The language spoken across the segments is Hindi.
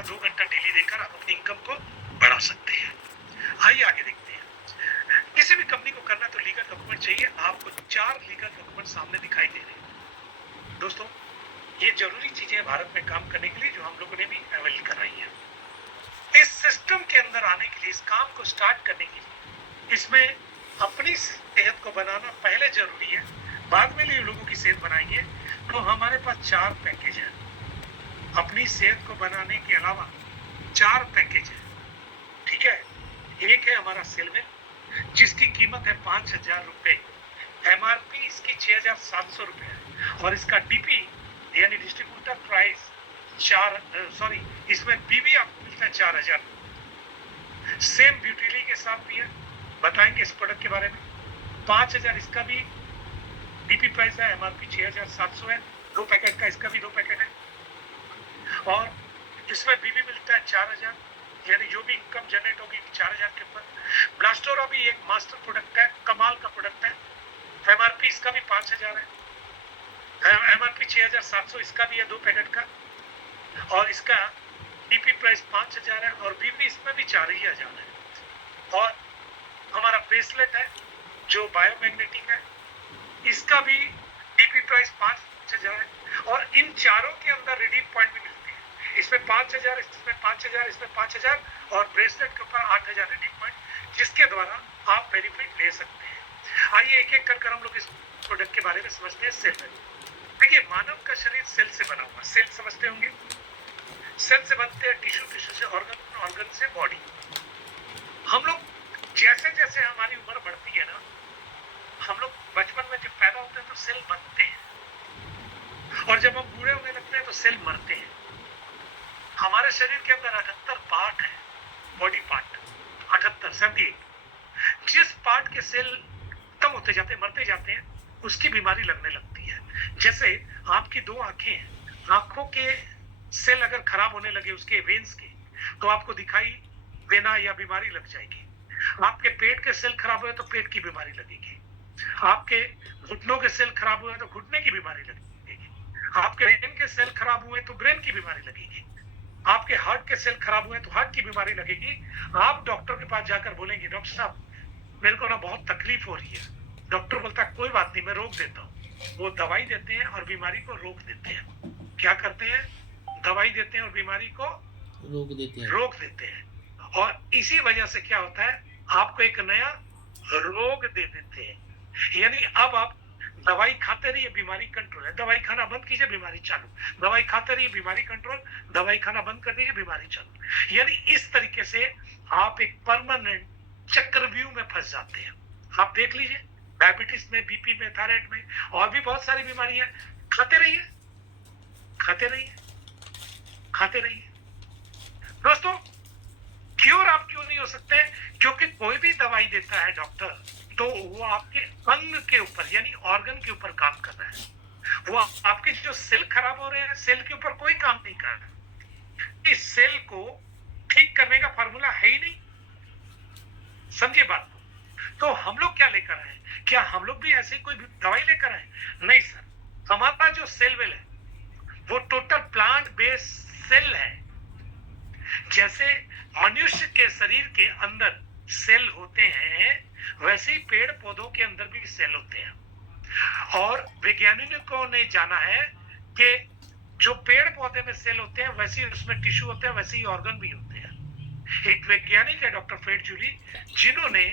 घंटा 2 घंटा डेली देकर आप अपनी इनकम को बढ़ा सकते हैं। आइए आगे देखते हैं। किसी भी कंपनी को करना तो लीगल डॉक्यूमेंट चाहिए। आपको 4 लीगल डॉक्यूमेंट सामने दिखाई दे रहे हैं। दोस्तों, ये जरूरी चीजें हैं भारत में काम करने के लिए, जो हम लोगों ने भी अवेल कराई है। इस सिस्टम के अंदर आने के लिए, इस काम को स्टार्ट करने के लिए, इसमें अपनी सेहत को बनाना पहले जरूरी है, बाद में लोगों की सेहत बनाएंगे। तो हमारे पास 4 पैकेज है। अपनी सेहत को बनाने के अलावा 4 पैकेज है, ठीक है। एक है हमारा सेलवेल, जिसकी कीमत है 5,000 रुपए। MRP इसकी 6,700 रुपए है, और इसका DP यानी डिस्ट्रीब्यूटर प्राइस इसमें BB आपको मिलता है 4,000। सेम ब्यूटिली के साथ भी है, बताएंगे इस प्रोडक्ट के बारे में। 5,000 इसका भी DP प्राइस है, MRP 6,700 है। 2 पैकेट का, इसका भी 2 पैकेट है, और इसमें BB मिलता है 4,000, यानी जो भी इनकम जनरेट होगी 4,000 के ऊपर। ब्लास्टोरा भी एक मास्टर प्रोडक्ट है, कमाल का प्रोडक्ट है। MRP इसका भी 5,000 है, MRP 6,700 इसका भी है 2 पैकेट का, और इसका DP प्राइस 5,000 है, और BB इसमें भी 4,000 है। और हमारा ब्रेसलेट है जो बायोमैग्नेटिक है, इसका भी DP प्राइस 5,000 है, और इन चारों के अंदर रिडीम पॉइंट भी मिलते हैं। इसमें 5,000, इसमें 5,000, इसमें 5,000, और ब्रेसलेट के ऊपर 8,000 रिडीम पॉइंट, जिसके द्वारा आप बेनिफिट ले सकते हैं। आइए एक एक कर हम लोग इस प्रोडक्ट के बारे में समझते हैं। सेल में देखिए, मानव का शरीर सेल से बना हुआ। सेल समझते होंगे, सेल से बनते हैं टिश्यू, टिश्यू से ऑर्गन, ऑर्गन से बॉडी। हम लोग जैसे जैसे हमारी उम्र बढ़ती है ना, हम लोग बचपन में जब पैदा होते हैं तो सेल बनते हैं, और जब हम बूढ़े होने लगते हैं तो सेल मरते हैं। हमारे शरीर के अंदर 78 पार्ट है, बॉडी पार्ट 78, 78। जिस पार्ट के सेल खत्म होते जाते हैं, मरते जाते हैं, उसकी बीमारी लगने लगती है। जैसे आपकी 2 आंखें हैं, आंखों के सेल अगर खराब होने लगे उसके वेन्स के, तो आपको दिखाई देना या बीमारी लग जाएगी। आपके पेट के सेल खराब हुए तो पेट की बीमारी लगेगी। आपके घुटनों के सेल खराब हुए तो घुटने की बीमारी लगेगी। आपके ब्रेन के सेल खराब हुए तो ब्रेन की बीमारी लगेगी। आपके हार्ट के सेल खराब हुए तो हार्ट की बीमारी लगेगी। आप डॉक्टर के पास जाकर बोलेंगे, डॉक्टर साहब मेरे को ना बहुत तकलीफ हो रही है। डॉक्टर बोलता है कोई बात नहीं, मैं रोक देता हूँ। वो दवाई देते हैं और बीमारी को रोक देते हैं। क्या करते हैं? दवाई देते हैं और बीमारी को रोक देते हैं। और इसी वजह से क्या होता है, आपको एक नया रोग दे देते हैं। यानी अब आप दवाई खाते रहिए, बीमारी कंट्रोल है। दवाई खाना बंद कीजिए, बीमारी चालू। दवाई खाते रहिए, बीमारी कंट्रोल। दवाई खाना बंद कर दीजिए, बीमारी चालू। यानी इस तरीके से आप एक परमानेंट चक्रव्यूह में फंस जाते हैं। आप देख लीजिए, डायबिटीज में, बीपी में, थायराइड में, और भी बहुत सारी बीमारियां। खाते रहिए, खाते रहिए, खाते रहिए। दोस्तों, क्योर आप क्यों नहीं हो सकते? क्योंकि कोई भी दवाई देता है डॉक्टर, तो वो आपके अंग के ऊपर यानी ऑर्गन के ऊपर काम कर रहा है। वो आपके जो सेल खराब हो रहे हैं, सेल के ऊपर कोई काम नहीं कर रहा। इस सेल को ठीक करने का फार्मूला है ही नहीं, समझिए बात को। तो हम लोग क्या लेकर आए? क्या हम लोग भी ऐसे कोई दवाई लेकर आए? नहीं सर, हमारा जो सेल वेल है वो टोटल प्लांट बेस्ड सेल है। जैसे मनुष्य के शरीर के अंदर सेल होते हैं, वैसे ही पेड़ पौधों के अंदर भी सेल होते हैं। और वैज्ञानिकों ने जाना है कि जो पेड़ पौधे में सेल होते हैं, वैसे ही उसमें टिश्यू होते हैं, वैसे ही ऑर्गन भी होते हैं। एक वैज्ञानिक है डॉक्टर फ्रेड जूली, जिन्होंने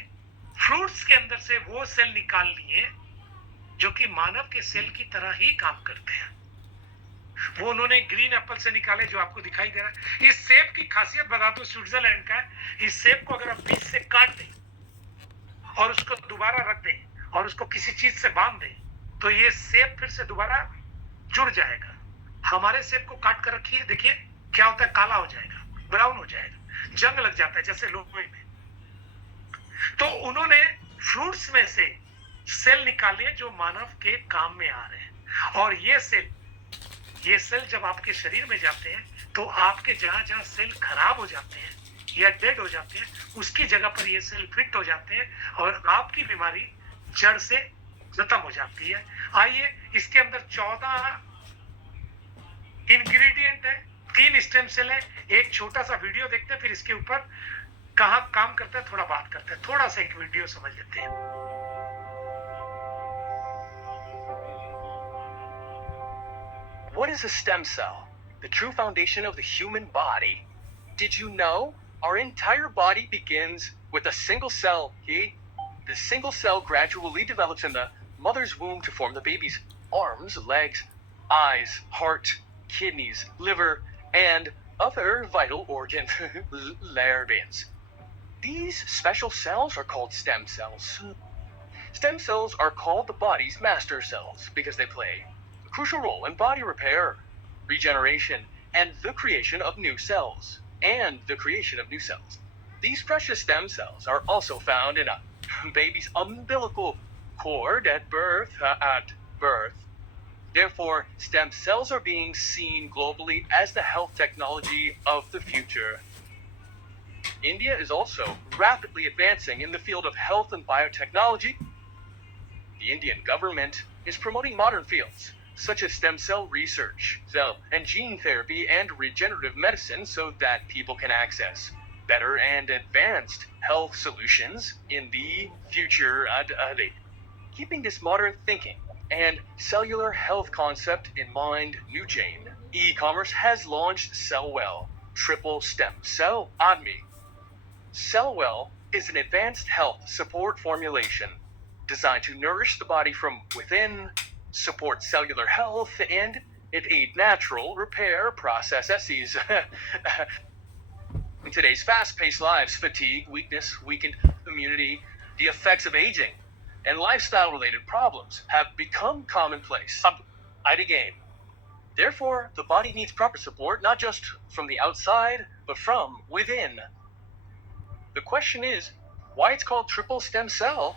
फ्रूट्स के अंदर से वो सेल निकाल लिए जो कि मानव के सेल की तरह ही काम करते हैं। वो उन्होंने ग्रीन एप्पल से निकाले, जो आपको दिखाई दे रहा है। इस सेब की खासियत बता दो, स्विट्जरलैंड का है। इस सेब को अगर आप बीच से काट दें और उसको दोबारा रख दें और उसको किसी चीज से बांध दें, तो ये सेब फिर से दोबारा जुड़ जाएगा। हमारे सेब को काट कर रखिए, देखिए क्या होता है, काला हो जाएगा, ब्राउन हो जाएगा, जंग लग जाता है जैसे लोहे में। तो उन्होंने फ्रूट्स में से सेल निकाले जो मानव के काम में आ रहे हैं। और ये सेल जब आपके शरीर में जाते हैं, तो आपके जहां जहां सेल खराब हो जाते हैं या डेड हो जाते हैं, उसकी जगह पर ये सेल फिट हो जाते हैं और आपकी बीमारी जड़ से खत्म हो जाती है। आइए, इसके अंदर 14 इंग्रेडिएंट है, 3 स्टेम सेल है। एक छोटा सा वीडियो देखते हैं, फिर इसके ऊपर कहाँ काम करता है थोड़ा बात करते हैं। थोड़ा सा एक वीडियो समझ लेते हैं। What is a stem cell? The true foundation of the human body. Did you know our entire body begins with a single cell? The single cell gradually develops in the mother's womb to form the baby's arms, legs, eyes, heart, kidneys, liver, and other vital organs, larvae. These special cells are called stem cells. Stem cells are called the body's master cells because they play a crucial role in body repair, regeneration, and the creation of new cells. These precious stem cells are also found in a baby's umbilical cord at birth. Therefore, stem cells are being seen globally as the health technology of the future. India is also rapidly advancing in the field of health and biotechnology. The Indian government is promoting modern fields such as stem cell research, cell and gene therapy, and regenerative medicine so that people can access better and advanced health solutions in the future. Keeping this modern thinking and cellular health concept in mind, NewJane e-commerce has launched Cellwell Triple Stem Cell ADMI. Cellwell is an advanced health support formulation designed to nourish the body from within, support cellular health, and it aid natural repair processes. In today's fast-paced lives, fatigue, weakness, weakened immunity, the effects of aging, and lifestyle-related problems have become commonplace. Therefore, the body needs proper support, not just from the outside, but from within. The question is, why it's called triple stem cell?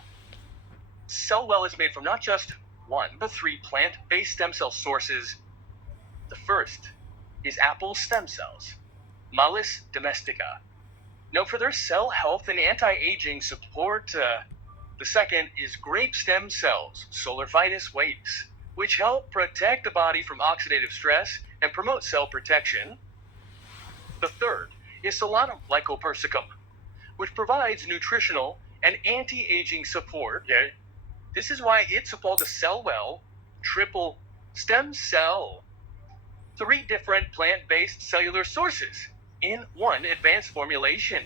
Cellwell is made from not just one, but 3 plant-based stem cell sources. The first is apple stem cells, Malus domestica, known for their cell health and anti-aging support. The second is grape stem cells, Solar Vitis Waves, which help protect the body from oxidative stress and promote cell protection. The third is Solanum lycopersicum, which provides nutritional and anti-aging support. This is why it's called a Cellwell Triple Stem Cell. 3 different plant-based cellular sources in one advanced formulation.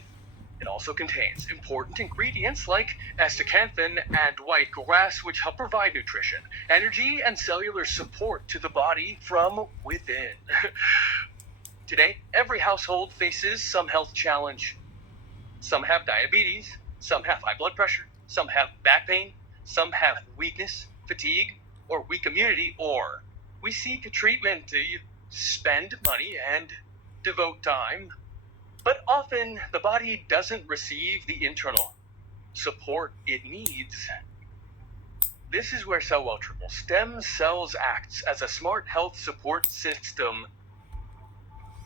It also contains important ingredients like astaxanthin and white grass, which help provide nutrition, energy, and cellular support to the body from within. Today, every household faces some health challenge. Some have diabetes, some have high blood pressure, some have back pain, some have weakness, fatigue, or weak immunity, or we seek a treatment to spend money and devote time. But often, the body doesn't receive the internal support it needs. This is where Cellwell Triple Stem Cells acts as a smart health support system.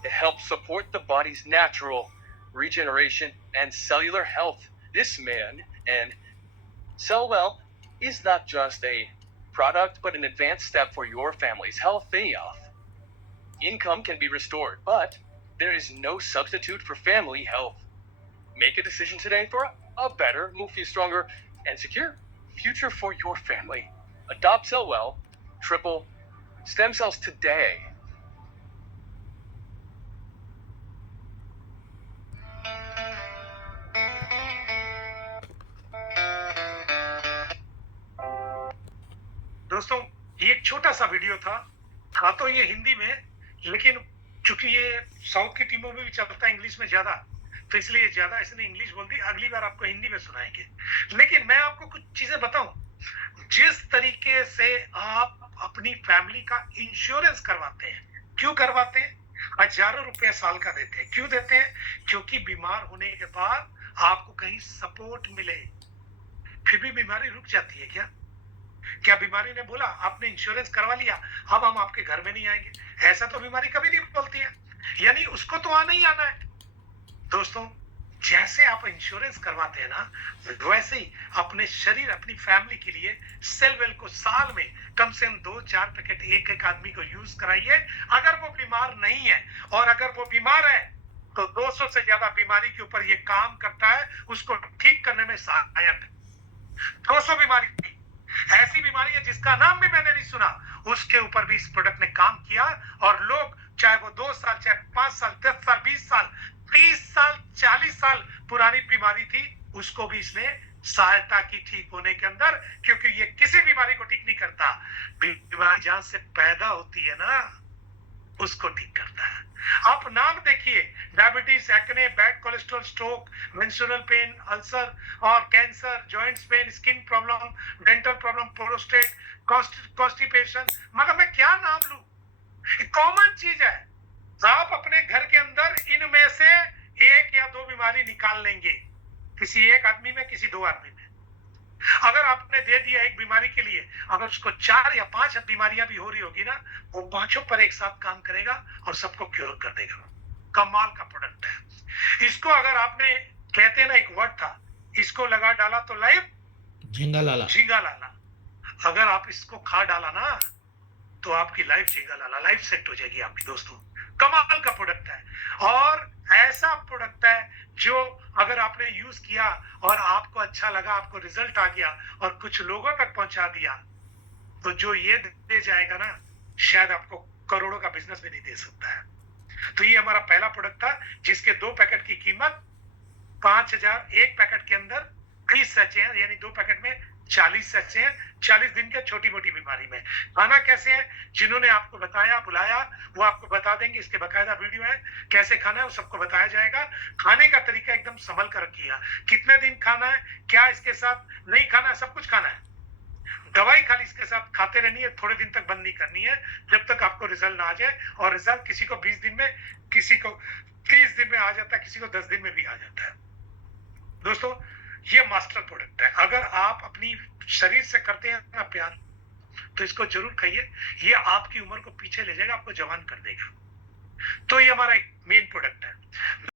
It helps support the body's natural regeneration and cellular health. This man and Cellwell is not just a product, but an advanced step for your family's health. Income can be restored, but there is no substitute for family health. Make a decision today for a better, move you stronger, and secure future for your family. Adopt Cellwell Triple Stem Cells today. दोस्तों, ये एक छोटा सा वीडियो था तो ये हिंदी में, लेकिन चूंकि ये साउथ की टीमों में भी चलता है इंग्लिश में ज्यादा, तो इसलिए ज्यादा इसने इंग्लिश बोल दी। अगली बार आपको हिंदी में सुनाएंगे। लेकिन मैं आपको कुछ चीजें बताऊं, जिस तरीके से आप अपनी फैमिली का इंश्योरेंस करवाते हैं। क्यों करवाते हैं? हजारों रुपए साल का देते हैं। क्यों देते हैं? क्योंकि बीमार होने के बाद आपको कहीं सपोर्ट मिले। फिर भी बीमारी रुक जाती है क्या? क्या बीमारी ने बोला आपने इंश्योरेंस करवा लिया, अब हम आपके घर में नहीं आएंगे? ऐसा तो बीमारी कभी नहीं बोलती है। यानी उसको तो आना ही आना है। दोस्तों, जैसे आप इंश्योरेंस करवाते हैं ना, वैसे ही अपने शरीर, अपनी फैमिली के लिए सेलवेल को साल में कम से कम 2-4 पैकेट एक एक आदमी को यूज कराइए। अगर वो बीमार नहीं है, और अगर वो बीमार है तो 200 से ज्यादा बीमारी के ऊपर ये काम करता है, उसको ठीक करने में सहायक है। 200 बीमारी, ऐसी बीमारी है जिसका नाम भी मैंने नहीं सुना, उसके ऊपर भी इस प्रोडक्ट ने काम किया। और लोग, चाहे वो 2 साल, चाहे 5 साल, 10 साल, 20 साल, 30 साल, 40 साल पुरानी बीमारी थी, उसको भी इसने सहायता की ठीक होने के अंदर, क्योंकि ये किसी बीमारी को ठीक नहीं करता। बीमारी जहां से पैदा होती है ना, उसको ठीक करता है। आप नाम देखिए, diabetes, acne, bad cholesterol, stroke, menstrual pain, ulcer और cancer, joints pain, skin problem, dental problem, prostate, constipation, मगर मैं क्या नाम लूं, कॉमन चीज है। आप अपने घर के अंदर इनमें से 1 या 2 बीमारी निकाल लेंगे, किसी एक आदमी में, किसी 2 आदमी में। अगर आपने दे दिया एक बीमारी के लिए, अगर उसको 4 या 5 बीमारियां भी हो रही होगी ना, वो पांचों पर एक साथ काम करेगा और सबको क्योर कर देगा। कमाल का प्रोडक्ट है। इसको अगर आपने, कहते हैं ना एक वर्ड था, इसको लगा डाला तो लाइफ झींगा लाला। झींगा लाला। अगर आप इसको खा डाला ना, तो आपकी लाइफ झींगा लाला, लाइफ सेट हो जाएगी आपकी। दोस्तों, कमाल का प्रोडक्ट है, और ऐसा प्रोडक्ट है जो अगर आपने यूज किया और आपको अच्छा लगा, आपको रिजल्ट आ गया और कुछ लोगों तक पहुंचा दिया, तो जो ये दे जाएगा ना, शायद आपको करोड़ों का बिजनेस भी नहीं दे सकता है। तो ये हमारा पहला प्रोडक्ट था, जिसके 2 पैकेट की कीमत 5,000। एक पैकेट के अंदर 20 सच्चे हैं, यानी 2 पैकेट में 40 सच्चे हैं। 40 दिन के छोटी मोटी बीमारी में खाना कैसे है, जिन्होंने आपको बताया, बुलाया, वो आपको बता देंगे। इसके बकायदा वीडियो है, कैसे खाना है वो सबको बताया जाएगा। खाने का तरीका एकदम संभल कर रखिएगा, कितने दिन खाना है, क्या इसके साथ नहीं खाना है, सब कुछ खाना है। दवाई खाली इसके साथ खाते रहनी है, थोड़े दिन तक बंद नहीं करनी है, जब तक आपको रिजल्ट ना आ जाए। और रिजल्ट किसी को 20 दिन में, किसी को 30 दिन में आ जाता है, किसी को 10 दिन में भी आ जाता है। दोस्तों, ये मास्टर प्रोडक्ट है। अगर आप अपनी शरीर से करते हैं ना प्यार, तो इसको जरूर खाइए। ये आपकी उम्र को पीछे ले जाएगा, आपको जवान कर देगा। तो ये हमारा एक मेन प्रोडक्ट है।